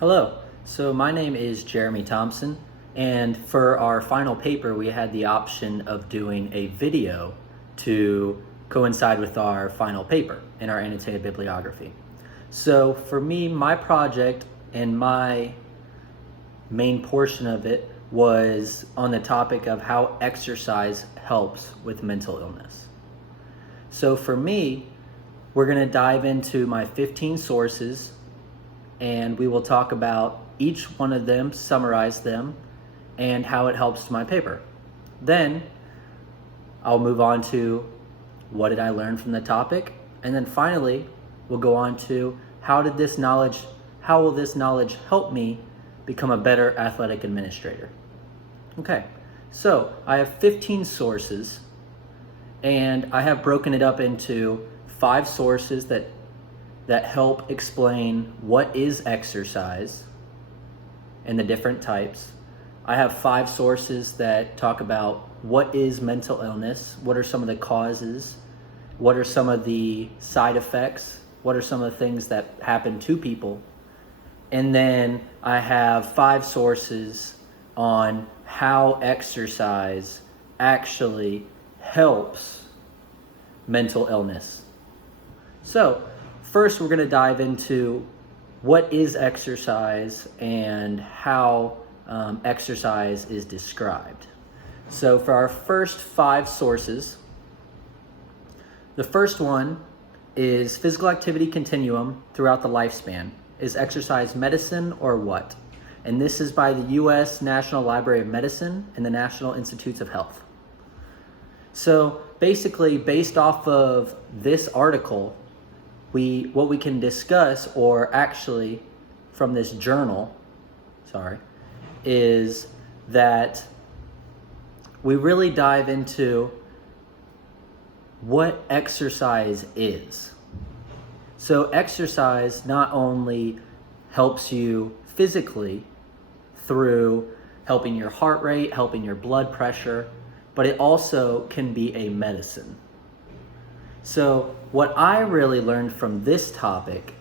Hello, so my name is Jeremy Thompson, and for our final paper we had the option of doing a video to coincide with our final paper in our annotated bibliography. So for me, my project and my main portion of it was on the topic of how exercise helps with mental illness. So for me, we're going to dive into my 15 sources, and we will talk about each one of them, summarize them, and how it helps my paper. Then I'll move on to what did I learn from the topic, and then finally we'll go on to how will this knowledge help me become a better athletic administrator. Okay, so I have 15 sources, and I have broken it up into 5 sources that help explain what is exercise and the different types. I have 5 sources that talk about what is mental illness, what are some of the causes, what are some of the side effects, what are some of the things that happen to people. And then I have 5 sources on how exercise actually helps mental illness. So first, we're going to dive into what is exercise and how exercise is described. So for our first 5 sources, the first one is physical activity continuum throughout the lifespan. Is exercise medicine or what? And this is by the U.S. National Library of Medicine and the National Institutes of Health. So basically, based off of this article, what we can discuss, or actually from this journal, is that we really dive into what exercise is. So exercise not only helps you physically through helping your heart rate, helping your blood pressure, but it also can be a medicine. So what I really learned from this topic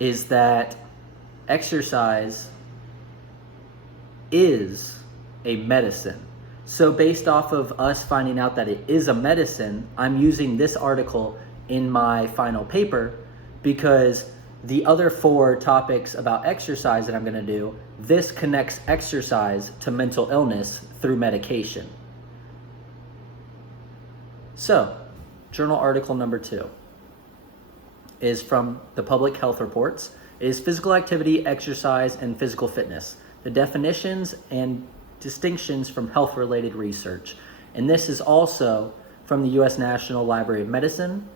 is that exercise is a medicine. So based off of us finding out that it is a medicine, I'm using this article in my final paper because the other 4 topics about exercise that I'm going to do, this connects exercise to mental illness through medication. So journal article number 2 is from the Public Health Reports. It is physical activity, exercise, and physical fitness, the definitions and distinctions from health-related research. And this is also from the U.S. National Library of Medicine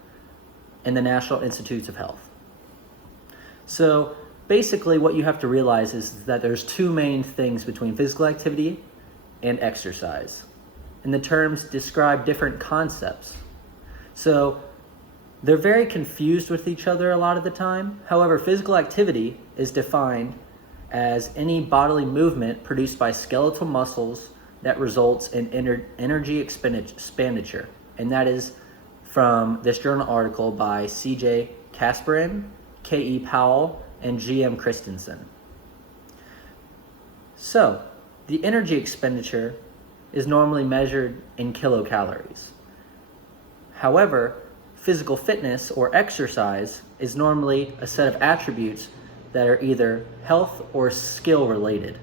and the National Institutes of Health. So basically what you have to realize is that there's 2 main things between physical activity and exercise. And the terms describe different concepts. So they're very confused with each other a lot of the time. However, physical activity is defined as any bodily movement produced by skeletal muscles that results in energy expenditure. And that is from this journal article by C.J. Kasparin, K.E. Powell, and G.M. Christensen. So the energy expenditure is normally measured in kilocalories. However, physical fitness or exercise is normally a set of attributes that are either health or skill related.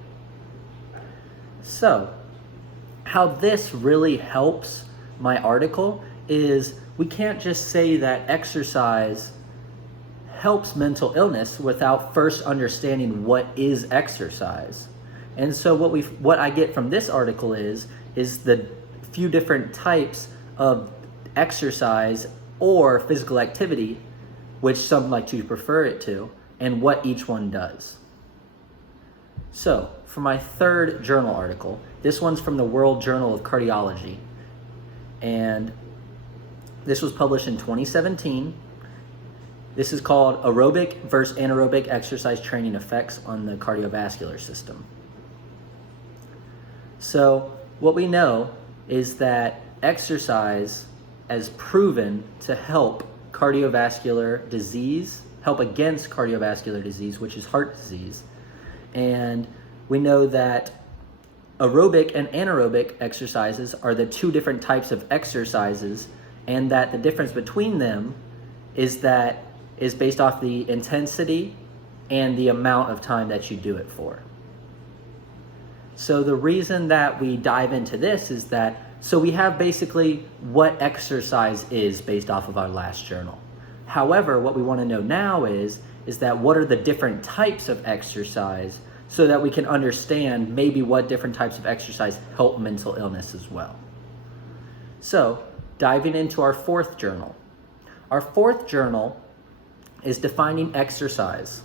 So, how this really helps my article is we can't just say that exercise helps mental illness without first understanding what is exercise. And so what I get from this article is the few different types of exercise or physical activity, which some like to prefer it to, and what each one does. So for my 3rd journal article, this one's from the World Journal of Cardiology, and this was published in 2017. This is called Aerobic versus Anaerobic Exercise Training Effects on the Cardiovascular System. So what we know is that exercise has proven to help cardiovascular disease help against cardiovascular disease, which is heart disease. And we know that aerobic and anaerobic exercises are the two different types of exercises, and that the difference between them is based off the intensity and the amount of time that you do it for. So the reason that we dive into this is that, so we have basically what exercise is based off of our last journal. However, what we want to know now is that what are the different types of exercise, so that we can understand maybe what different types of exercise help mental illness as well. So, diving into our fourth journal. Our fourth journal is defining exercise.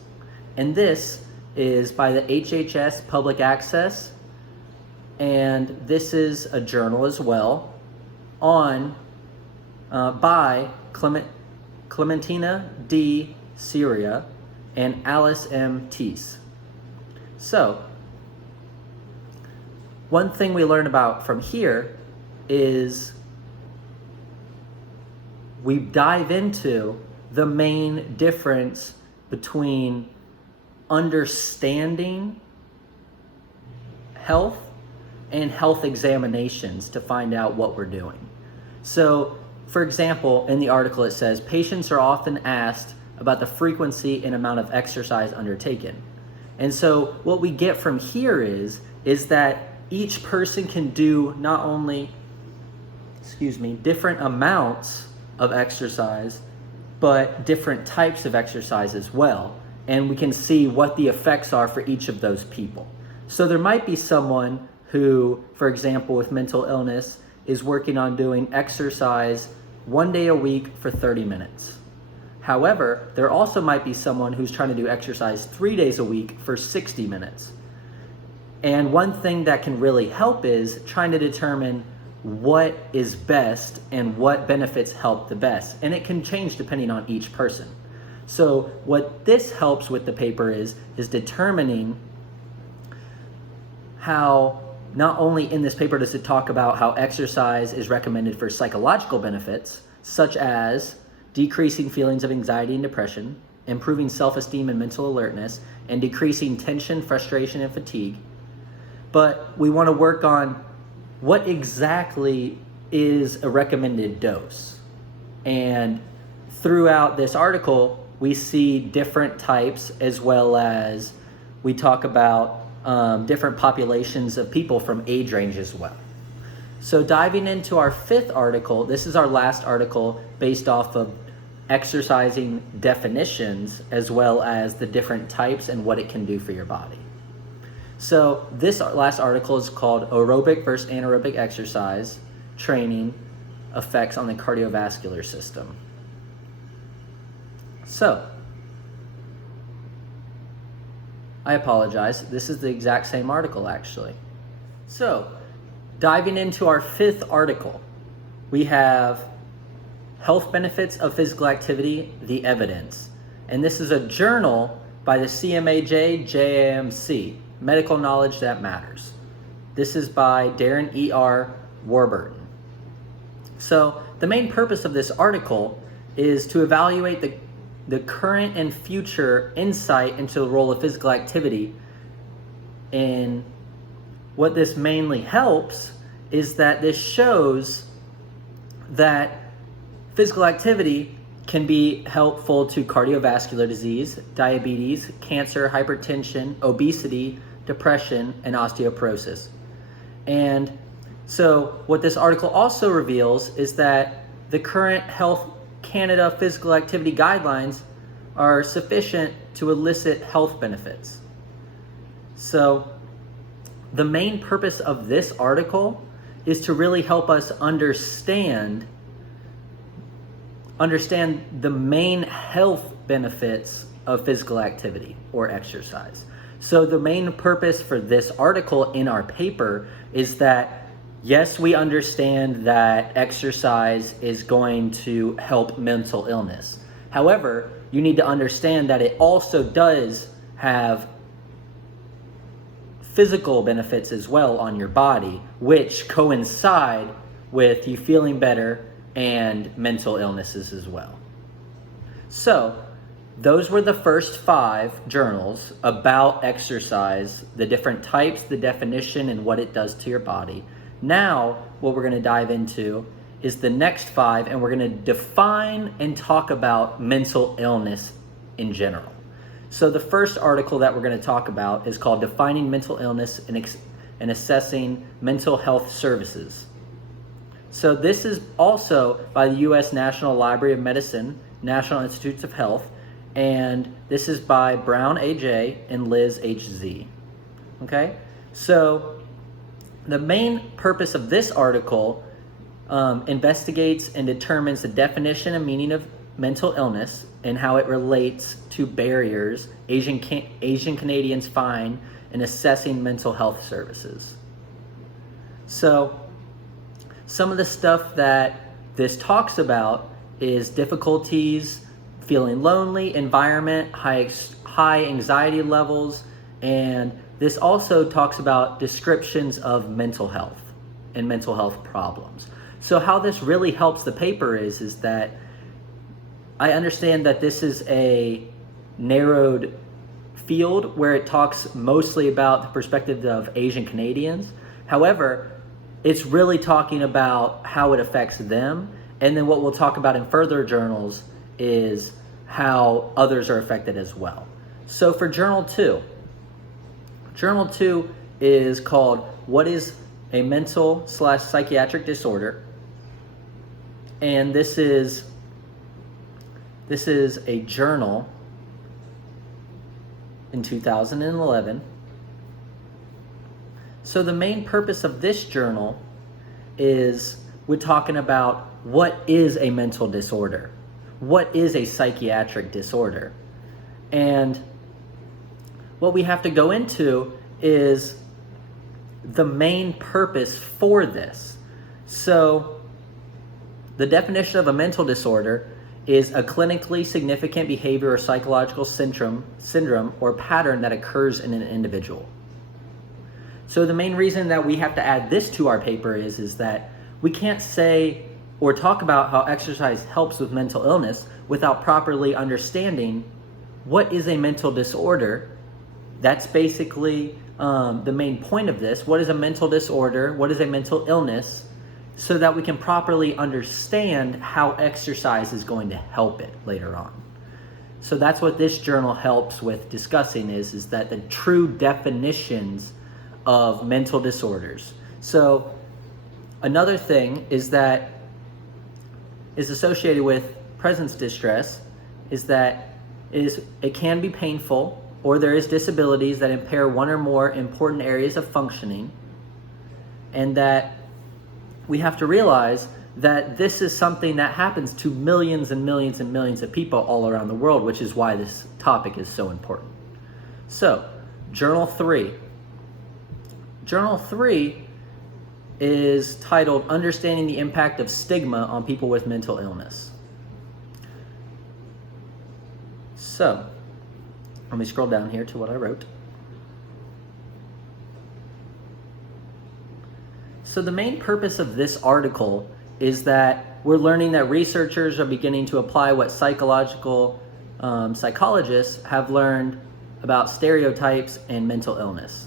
And this is by the HHS Public Access, and this is a journal as well by Clementina D. Syria and Alice M. Teese. So, one thing we learn about from here is we dive into the main difference between understanding health and health examinations to find out what we're doing. So, for example, in the article it says, patients are often asked about the frequency and amount of exercise undertaken. And so what we get from here is that each person can do not only, different amounts of exercise, but different types of exercise as well. And we can see what the effects are for each of those people. So there might be someone who, for example, with mental illness, is working on doing exercise 1 day a week for 30 minutes. However, there also might be someone who's trying to do exercise 3 days a week for 60 minutes. And one thing that can really help is trying to determine what is best and what benefits help the best. And it can change depending on each person. So what this helps with the paper is determining how, not only in this paper does it talk about how exercise is recommended for psychological benefits, such as decreasing feelings of anxiety and depression, improving self-esteem and mental alertness, and decreasing tension, frustration, and fatigue. But we want to work on what exactly is a recommended dose. And throughout this article, we see different types, as well as we talk about different populations of people from age range as well. So diving into our fifth article, this is our last article based off of exercising definitions, as well as the different types and what it can do for your body. So this last article is called Aerobic versus Anaerobic Exercise Training Effects on the Cardiovascular System. So, I apologize, this is the exact same article actually. So, diving into our fifth article, we have Health Benefits of Physical Activity, the Evidence. And this is a journal by the CMAJ-JAMC, Medical Knowledge That Matters. This is by Darren E.R. Warburton. So the main purpose of this article is to evaluate the current and future insight into the role of physical activity. And what this mainly helps is that this shows that physical activity can be helpful to cardiovascular disease, diabetes, cancer, hypertension, obesity, depression, and osteoporosis. And so what this article also reveals is that the current Health Canada physical activity guidelines are sufficient to elicit health benefits. So the main purpose of this article is to really help us understand the main health benefits of physical activity or exercise. So the main purpose for this article in our paper is that, yes, we understand that exercise is going to help mental illness. However, you need to understand that it also does have physical benefits as well on your body, which coincide with you feeling better and mental illnesses as well. So, Those were the first 5 journals about exercise, the different types, the definition, and what it does to your body. Now, what we're going to dive into is the next 5, and we're going to define and talk about mental illness in general. So the first article that we're going to talk about is called Defining Mental Illness and Assessing Mental Health Services. So this is also by the U.S. National Library of Medicine, National Institutes of Health, and this is by Brown A.J. and Liz H.Z. Okay? So the main purpose of this article investigates and determines the definition and meaning of mental illness and how it relates to barriers Asian Canadians find in assessing mental health services. So some of the stuff that this talks about is difficulties, feeling lonely, environment, high anxiety levels, and this also talks about descriptions of mental health and mental health problems. So how this really helps the paper is that I understand that this is a narrowed field where it talks mostly about the perspective of Asian Canadians. However, it's really talking about how it affects them. And then what we'll talk about in further journals is how others are affected as well. So for Journal 2 is called What is a Mental/Psychiatric Disorder? And this is a journal in 2011. So the main purpose of this journal is we're talking about what is a mental disorder? What is a psychiatric disorder? And what we have to go into is the main purpose for this. So the definition of a mental disorder is a clinically significant behavior or psychological syndrome or pattern that occurs in an individual. So the main reason that we have to add this to our paper is that we can't say or talk about how exercise helps with mental illness without properly understanding what is a mental disorder. That's basically the main point of this. What is a mental disorder? What is a mental illness? So that we can properly understand how exercise is going to help it later on. So that's what this journal helps with discussing is that the true definitions of mental disorders. So another thing is that is associated with presence distress is that it can be painful, or there is disabilities that impair one or more important areas of functioning, and that we have to realize that this is something that happens to millions and millions and millions of people all around the world, which is why this topic is so important. So, Journal 3. Journal 3 is titled Understanding the Impact of Stigma on People with Mental Illness. So, let me scroll down here to what I wrote. So the main purpose of this article is that we're learning that researchers are beginning to apply what psychologists have learned about stereotypes and mental illness.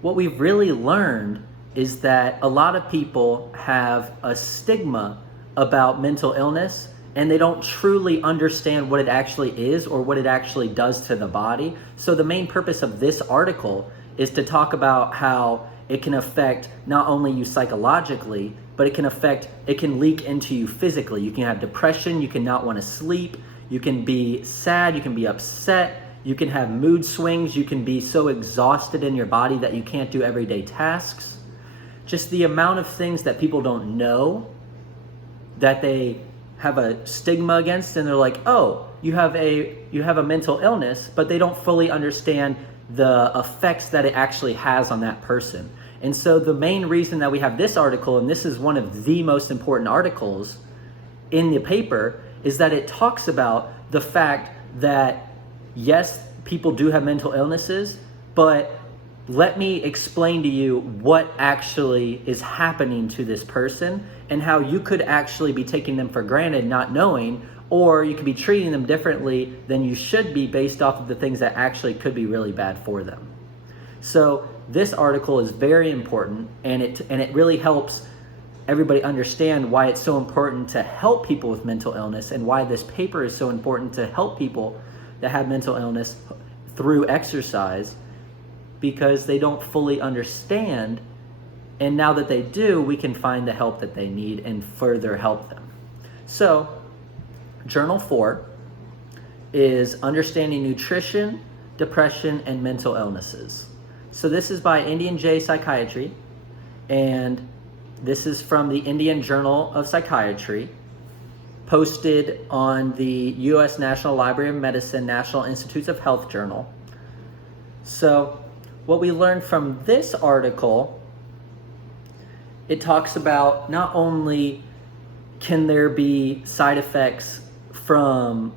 What we've really learned is that a lot of people have a stigma about mental illness, and they don't truly understand what it actually is or what it actually does to the body. So the main purpose of this article is to talk about how it can affect not only you psychologically, but it can leak into you physically. You can have depression, you can not want to sleep, you can be sad, you can be upset, you can have mood swings, you can be so exhausted in your body that you can't do everyday tasks. Just the amount of things that people don't know that they have a stigma against, and they're like, oh, you have a mental illness, but they don't fully understand the effects that it actually has on that person. And so the main reason that we have this article, and this is one of the most important articles in the paper, is that it talks about the fact that yes, people do have mental illnesses, but let me explain to you what actually is happening to this person and how you could actually be taking them for granted, not knowing, or you could be treating them differently than you should be based off of the things that actually could be really bad for them. So this article is very important, and it really helps everybody understand why it's so important to help people with mental illness, and why this paper is so important to help people that have mental illness through exercise, because they don't fully understand. And now that they do, we can find the help that they need and further help them. So, Journal 4 is Understanding Nutrition, Depression, and Mental Illnesses. So this is by Indian J Psychiatry, and this is from the Indian Journal of Psychiatry, posted on the U.S. National Library of Medicine, National Institutes of Health Journal. So what we learned from this article, it talks about not only can there be side effects from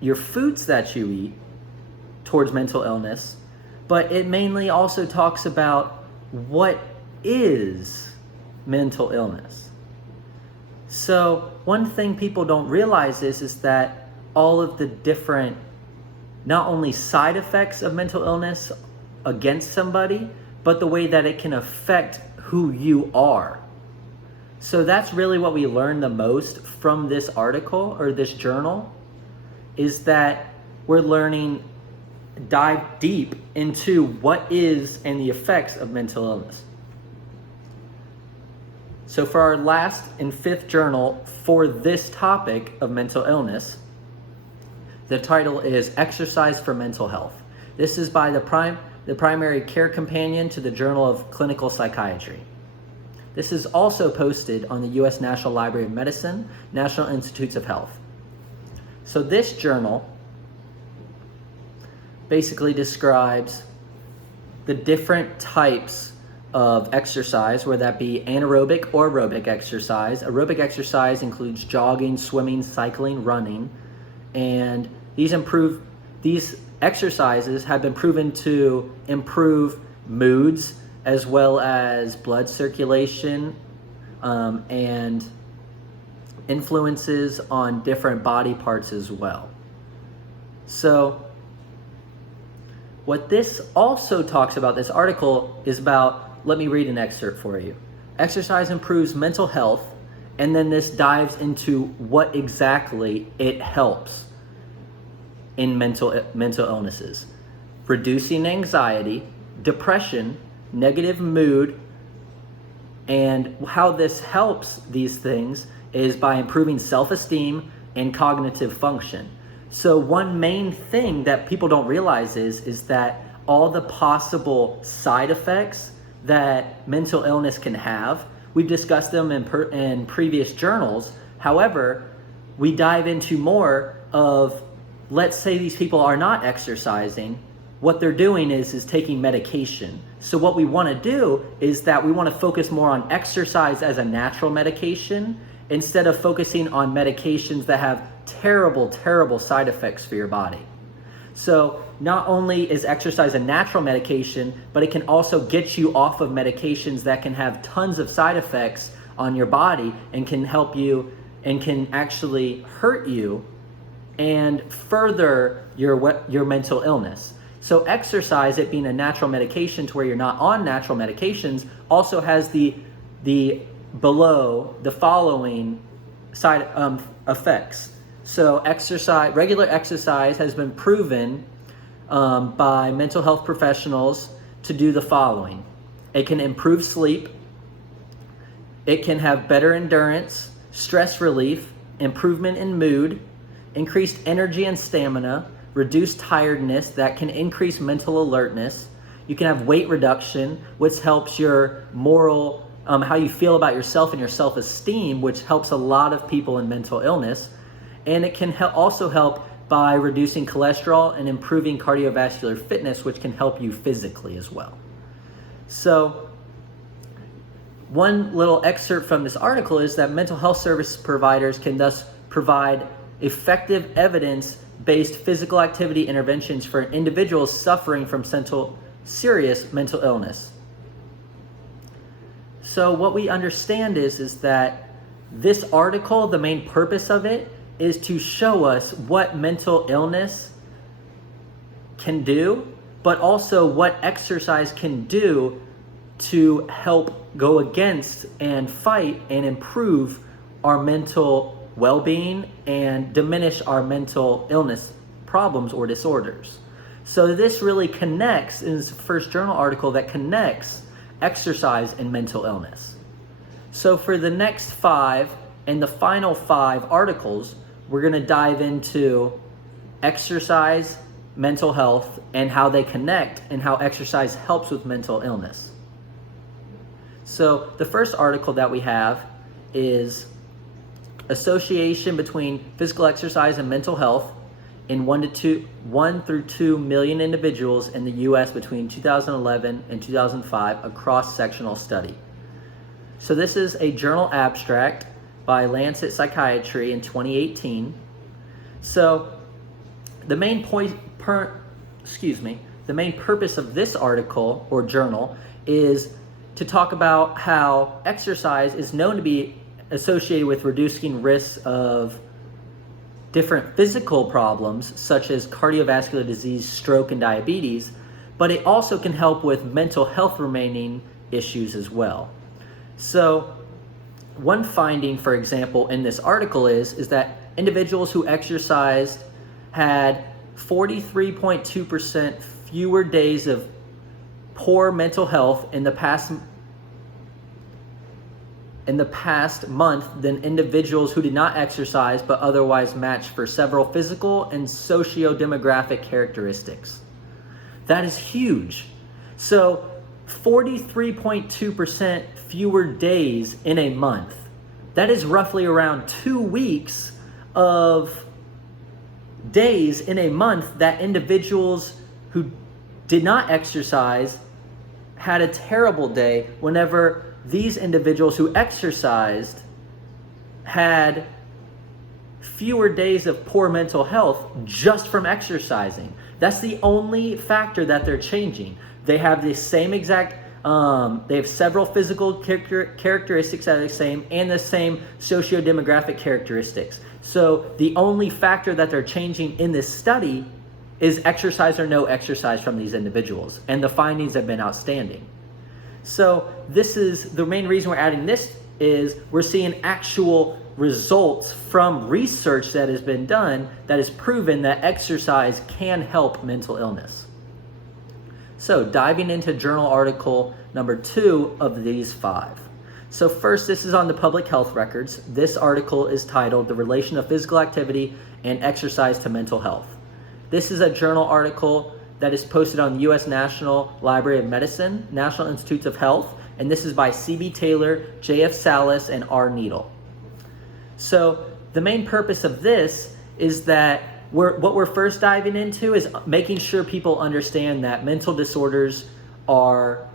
your foods that you eat towards mental illness, but it mainly also talks about what is mental illness. So one thing people don't realize is that all of the different, not only side effects of mental illness against somebody, but the way that it can affect who you are. So that's really what we learned the most from this article or this journal, is that we're learning, dive deep into what is and the effects of mental illness. So for our last and fifth journal for this topic of mental illness, the title is Exercise for Mental Health. This is by the primary care companion to the Journal of Clinical Psychiatry. This is also posted on the U.S. National Library of Medicine, National Institutes of Health. So this journal basically describes the different types of exercise, whether that be anaerobic or aerobic exercise. Aerobic exercise includes jogging, swimming, cycling, running, and these exercises have been proven to improve moods as well as blood circulation and influences on different body parts as well. So what this also talks about, this article, is about, let me read an excerpt for you. Exercise improves mental health, and then this dives into what exactly it helps in mental illnesses. Reducing anxiety, depression, negative mood, and how this helps these things is by improving self-esteem and cognitive function. So one main thing that people don't realize is that all the possible side effects that mental illness can have, we've discussed them in previous journals. However, we dive into more of, let's say these people are not exercising, what they're doing is taking medication. So what we want to do is that we want to focus more on exercise as a natural medication instead of focusing on medications that have terrible, terrible side effects for your body. So not only is exercise a natural medication, but it can also get you off of medications that can have tons of side effects on your body and can help you and can actually hurt you and further your mental illness. So exercise, it being a natural medication to where you're not on natural medications, also has the following side effects. So regular exercise has been proven by mental health professionals to do the following. It can improve sleep. It can have better endurance, stress relief, improvement in mood, increased energy and stamina, reduced tiredness that can increase mental alertness. You can have weight reduction, which helps your moral, how you feel about yourself and your self-esteem, which helps a lot of people in mental illness. And it can also help by reducing cholesterol and improving cardiovascular fitness, which can help you physically as well. So one little excerpt from this article is that mental health service providers can thus provide effective evidence-based physical activity interventions for individuals suffering from serious mental illness. So what we understand is that This article, the main purpose of it is to show us what mental illness can do, but also what exercise can do to help go against and fight and improve our mental well-being and diminish our mental illness problems or disorders. So this really connects, is the first journal article that connects exercise and mental illness. So for the next 5 and the final 5 articles, we're going to dive into exercise, mental health, and how they connect and how exercise helps with mental illness. So the first article that we have is association between physical exercise and mental health in 1 through 2 million individuals in the U.S. between 2011 and 2005, a cross-sectional study. So this is a journal abstract by Lancet Psychiatry in 2018. So the main purpose of this article or journal is to talk about how exercise is known to be associated with reducing risks of different physical problems such as cardiovascular disease, stroke, and diabetes, but it also can help with mental health remaining issues as well. So one finding, for example, in this article is that individuals who exercised had 43.2% fewer days of poor mental health in the past month than individuals who did not exercise but otherwise matched for several physical and socio-demographic characteristics. That is huge. So 43.2% fewer days in a month. That is roughly around 2 weeks of days in a month that individuals who did not exercise had a terrible day, whenever these individuals who exercised had fewer days of poor mental health just from exercising. That's the only factor that they're changing. They have the same exact, they have several physical characteristics that are the same and the same socio-demographic characteristics. So the only factor that they're changing in this study is exercise or no exercise from these individuals. And the findings have been outstanding. So this is the main reason we're adding this, is we're seeing actual results from research that has been done that has proven that exercise can help mental illness. So diving into journal article number 2 of these 5. So first, this is on the public health records. This article is titled "The Relation of Physical Activity and Exercise to Mental Health." This is a journal article that is posted on the U.S. National Library of Medicine, National Institutes of Health, and this is by C.B. Taylor, J.F. Salas, and R. Needle. So the main purpose of this is that what we're first diving into is making sure people understand that mental disorders are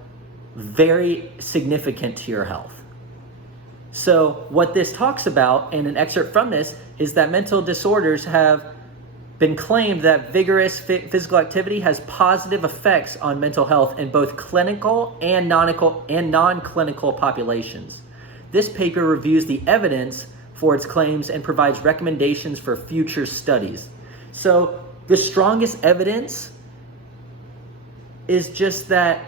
very significant to your health. So what this talks about, and an excerpt from this, is that mental disorders have been claimed that vigorous physical activity has positive effects on mental health in both clinical and non-clinical populations. This paper reviews the evidence for its claims and provides recommendations for future studies. So the strongest evidence is just that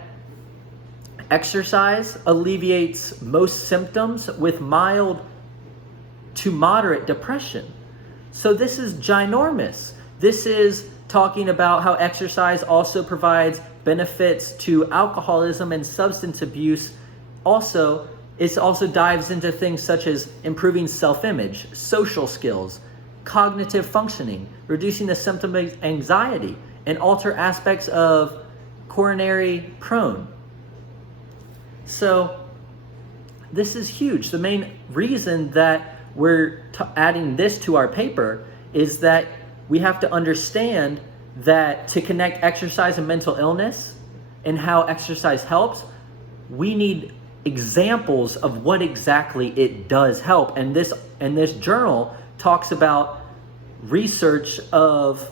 exercise alleviates most symptoms with mild to moderate depression. So this is ginormous. This is talking about how exercise also provides benefits to alcoholism and substance abuse. It also dives into things such as improving self-image, social skills, cognitive functioning, reducing the symptom of anxiety, and alter aspects of coronary prone. So this is huge. The main reason that we're adding this to our paper is that we have to understand that to connect exercise and mental illness and how exercise helps, we need examples of what exactly it does help. And this journal talks about research of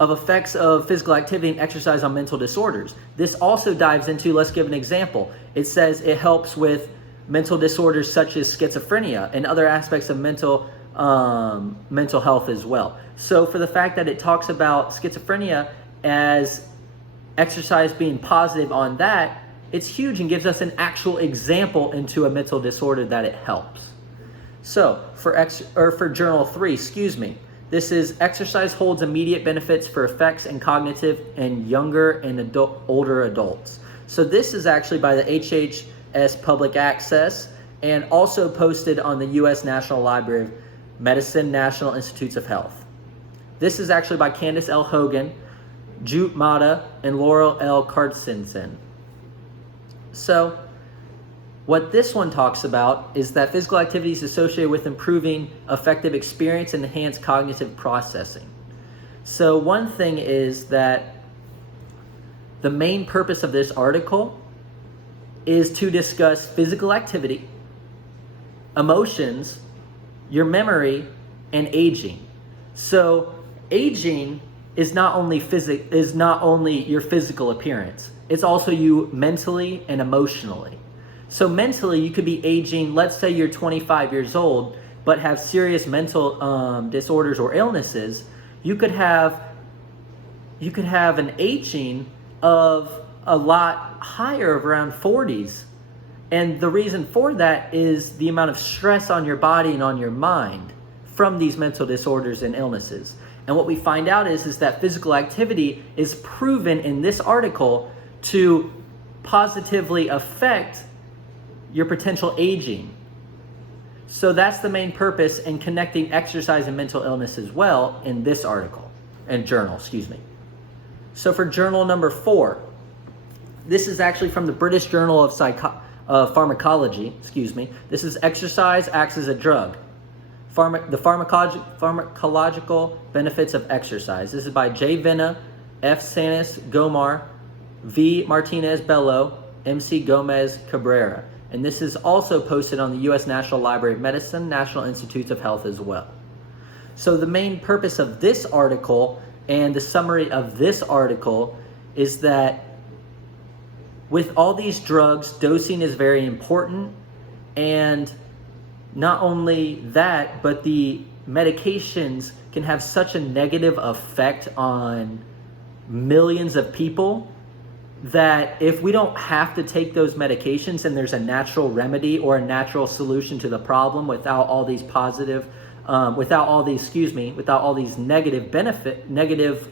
effects of physical activity and exercise on mental disorders. This also dives into, let's give an example. It says it helps with mental disorders such as schizophrenia and other aspects of mental health as well. So for the fact that it talks about schizophrenia as exercise being positive on that, it's huge and gives us an actual example into a mental disorder that it helps. So for journal 3, this is exercise holds immediate benefits for effects and cognitive in younger and older adults. So this is actually by the HHS Public Access and also posted on the U.S. National Library of Medicine, National Institutes of Health. This is actually by Candace L. Hogan, Jute Mata, and Laurel L. Carstensen. So what this one talks about is that physical activity is associated with improving affective experience and enhanced cognitive processing. So one thing is that the main purpose of this article is to discuss physical activity, emotions, your memory, and aging. So aging is not only your physical appearance, it's also you mentally and emotionally. So mentally, you could be aging, let's say you're 25 years old, but have serious mental disorders or illnesses. You could have an aging of a lot higher, of around 40s. And the reason for that is the amount of stress on your body and on your mind from these mental disorders and illnesses. And what we find out is that physical activity is proven in this article to positively affect your potential aging. So that's the main purpose in connecting exercise and mental illness as well in this article and journal, So for journal number 4, this is actually from the British Journal of Pharmacology, This is exercise acts as a drug. The pharmacological benefits of exercise. This is by J. Vena, F. Sanis Gomar, V. Martinez Bello, M.C. Gomez Cabrera. And this is also posted on the U.S. National Library of Medicine, National Institutes of Health as well. So the main purpose of this article and the summary of this article is that with all these drugs, dosing is very important. And not only that, but the medications can have such a negative effect on millions of people that if we don't have to take those medications and there's a natural remedy or a natural solution to the problem without all these negative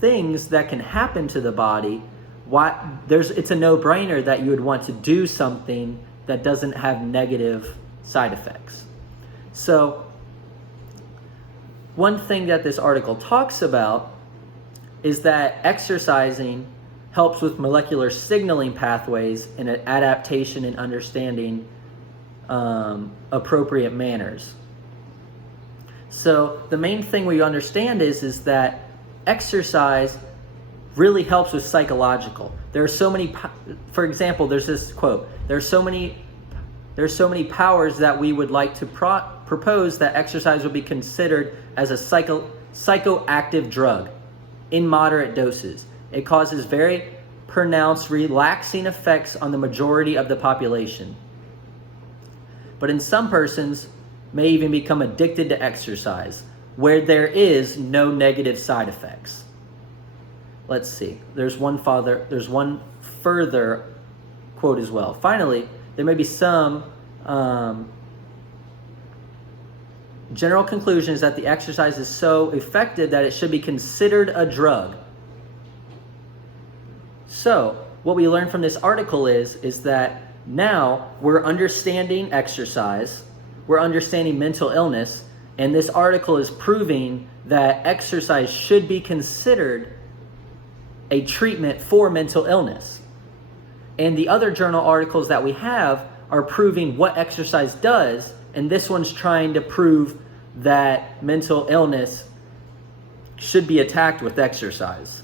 things that can happen to the body, it's a no-brainer that you would want to do something that doesn't have negative side effects. So one thing that this article talks about is that exercising helps with molecular signaling pathways and adaptation and understanding appropriate manners. So the main thing we understand is that exercise really helps with psychological. There are so many, for example, there's this quote, there's so many powers that we would like to propose that exercise would be considered as a psychoactive drug in moderate doses. It causes very pronounced relaxing effects on the majority of the population. But in some persons may even become addicted to exercise, where there is no negative side effects. Let's see. There's one further quote as well. Finally, there may be some general conclusions that the exercise is so effective that it should be considered a drug. So, what we learned from this article is that now we're understanding exercise, we're understanding mental illness, and this article is proving that exercise should be considered a treatment for mental illness. And the other journal articles that we have are proving what exercise does, and this one's trying to prove that mental illness should be attacked with exercise.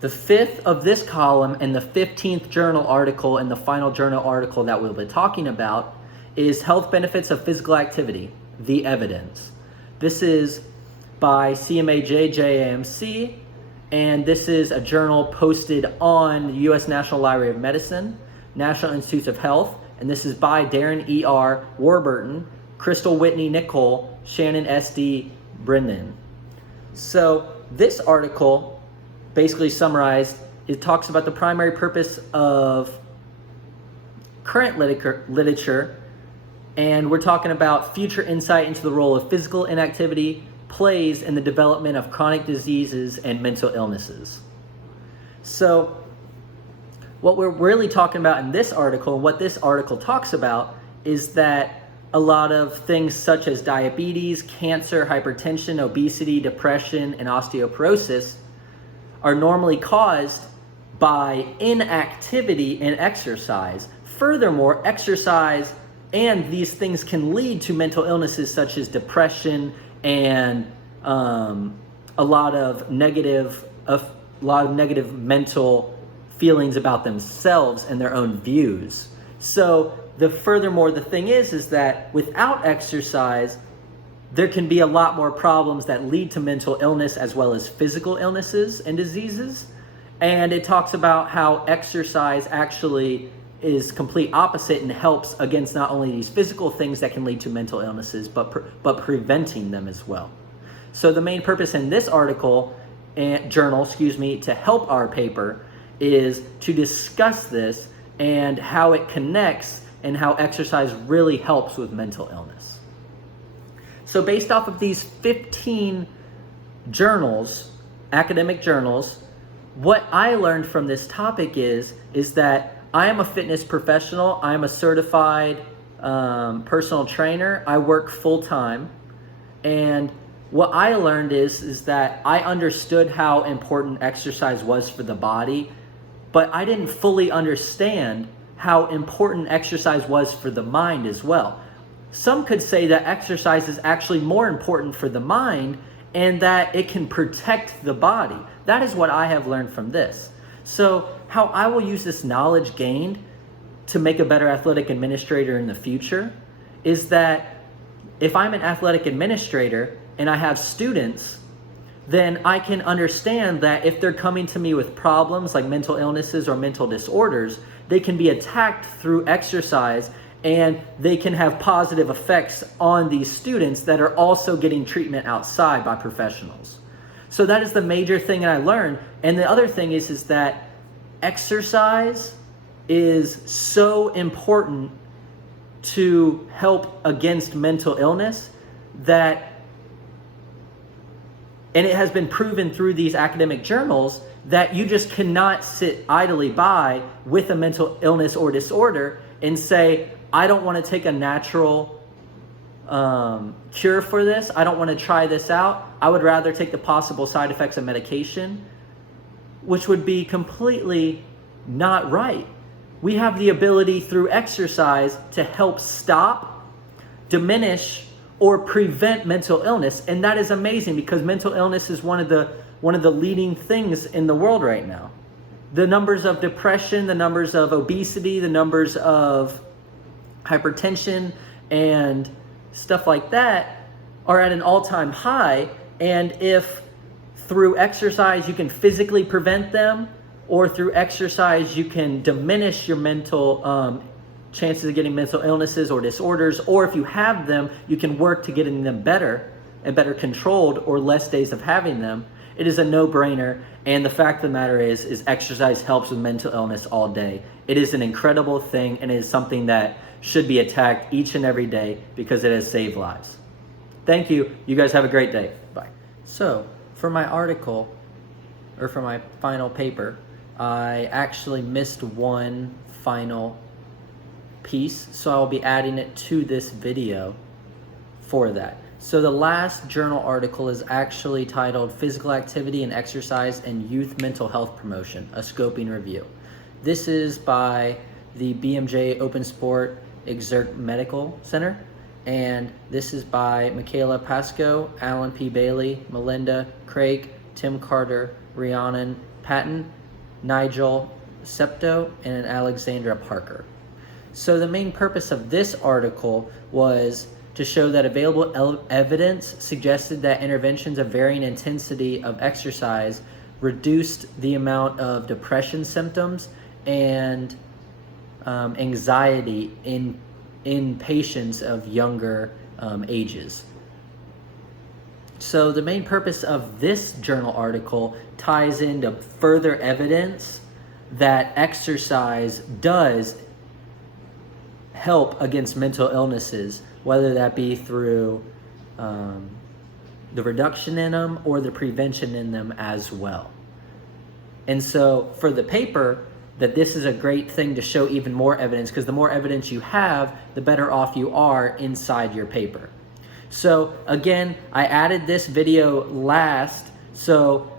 The 5th of this column and the 15th journal article and the final journal article that we'll be talking about is Health Benefits of Physical Activity, the Evidence. This is by CMAJ JAMC And this is a journal posted on the U.S. National Library of Medicine, National Institutes of Health, and this is by Darren E.R. Warburton, Crystal Whitney Nicole, Shannon S.D. Brennan. So this article basically summarized, it talks about the primary purpose of current literature, and we're talking about future insight into the role of physical inactivity plays in the development of chronic diseases and mental illnesses. So what we're really talking about in this article, and what this article talks about, is that a lot of things such as diabetes, cancer, hypertension, obesity, depression, and osteoporosis are normally caused by inactivity and exercise. Furthermore, exercise and these things can lead to mental illnesses such as depression and a lot of negative mental feelings about themselves and their own views. So furthermore, the thing is that without exercise, there can be a lot more problems that lead to mental illness as well as physical illnesses and diseases. And it talks about how exercise actually is complete opposite and helps against not only these physical things that can lead to mental illnesses, but preventing them as well. So the main purpose in this article and journal, to help our paper, is to discuss this and how it connects and how exercise really helps with mental illness. So based off of these 15 journals, academic journals, what I learned from this topic is that I am a fitness professional. I am a certified personal trainer. I work full-time. And what I learned is that I understood how important exercise was for the body, but I didn't fully understand how important exercise was for the mind as well. Some could say that exercise is actually more important for the mind and that it can protect the body. That is what I have learned from this. So how I will use this knowledge gained to make a better athletic administrator in the future is that if I'm an athletic administrator and I have students, then I can understand that if they're coming to me with problems like mental illnesses or mental disorders, they can be attacked through exercise and they can have positive effects on these students that are also getting treatment outside by professionals. So that is the major thing that I learned. And the other thing is that exercise is so important to help against mental illness and it has been proven through these academic journals that you just cannot sit idly by with a mental illness or disorder and say, I don't want to take a natural cure for this. I don't want to try this out. I would rather take the possible side effects of medication, which would be completely not right. We have the ability through exercise to help stop, diminish, or prevent mental illness. And that is amazing because mental illness is one of the leading things in the world right now. The numbers of depression, the numbers of obesity, the numbers of hypertension and stuff like that are at an all-time high. And if through exercise you can physically prevent them, or through exercise you can diminish your mental chances of getting mental illnesses or disorders, or if you have them, you can work to getting them better and better controlled or less days of having them, it is a no-brainer. And the fact of the matter is exercise helps with mental illness all day. It is an incredible thing, and it is something that should be attacked each and every day because it has saved lives. Thank you. You guys have a great day. Bye. So for my article, or for my final paper, I actually missed one final piece, so I'll be adding it to this video for that. So the last journal article is actually titled Physical Activity and Exercise and Youth Mental Health Promotion, a Scoping Review. This is by the BMJ Open Sport Exert Medical Center, and this is by Michaela Pascoe, Alan P. Bailey, Melinda, Craig, Tim Carter, Rhiannon Patton, Nigel Septo, and Alexandra Parker. So the main purpose of this article was to show that available evidence suggested that interventions of varying intensity of exercise reduced the amount of depression symptoms and anxiety in patients of younger ages. So the main purpose of this journal article ties into further evidence that exercise does help against mental illnesses, whether that be through the reduction in them or the prevention in them as well. And so for the paper, that this is a great thing to show even more evidence, because the more evidence you have, the better off you are inside your paper. So again, I added this video last, so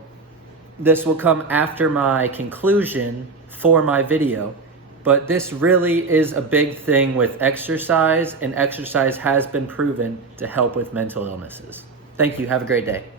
this will come after my conclusion for my video. But this really is a big thing with exercise, and exercise has been proven to help with mental illnesses. Thank you. Have a great day.